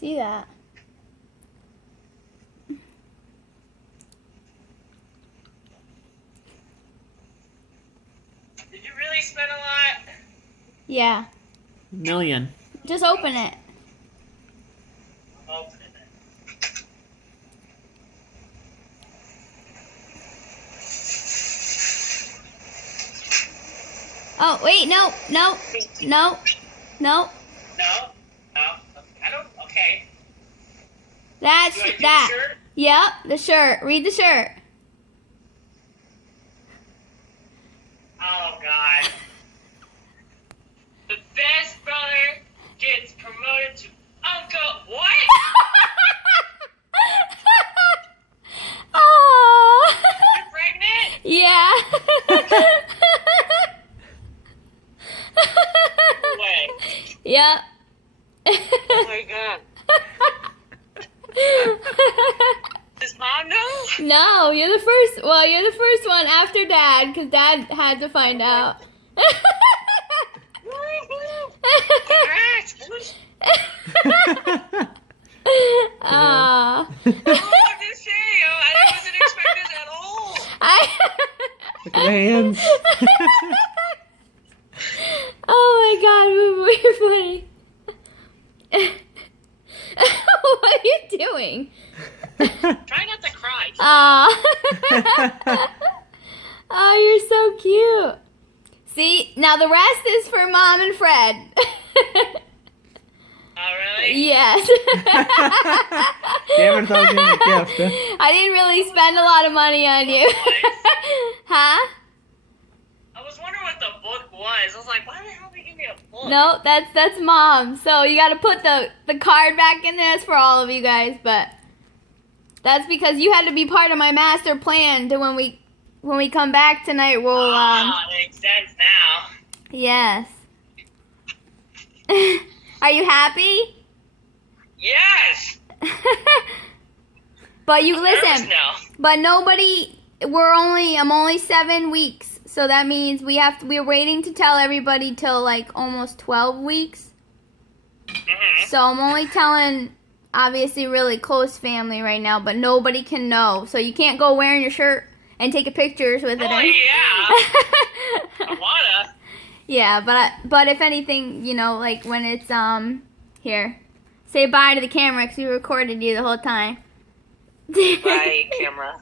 see that. Did you really spend a lot? Yeah. $1 million. Just open it. I'm opening it. Oh, wait, no. No? I don't, okay. That's Do I do that. the shirt? Yep, the shirt. Read the shirt. Oh, God. The best brother gets promoted to uncle. What? Oh. You're pregnant? Yeah. Way. Yep. Oh, my God. Does Mom know? No, you're the first. Well, you're the first one after Dad, because Dad had to find out. Congrats. Aw. Oh, I'm just saying. I wasn't expecting this at all. Look at the hands. Oh my God, we're funny. What are you doing? Try not to cry. Aw. Oh, you're so cute. See, now the rest is for Mom and Fred. Oh, really? Yes. Cameron thought it was a gift. Huh? I didn't really spend a lot of money on you. Huh? I was wondering what the book was. I was like, why the hell did they give me a book? No, that's Mom. So you got to put the card back in there. It's for all of you guys, but that's because you had to be part of my master plan. To when we come back tonight, we'll Makes sense now. Yes. Are you happy? Yes. But you I'm nervous listen. now. But nobody. I'm only 7 weeks, so that means we're waiting to tell everybody till like almost 12 weeks. Mm-hmm. So I'm only telling obviously really close family right now, but nobody can know. So you can't go wearing your shirt and take pictures with it. Oh, yeah. I wanna. Yeah, but if anything, like when it's here, say bye to the camera because we recorded you the whole time. Bye, camera.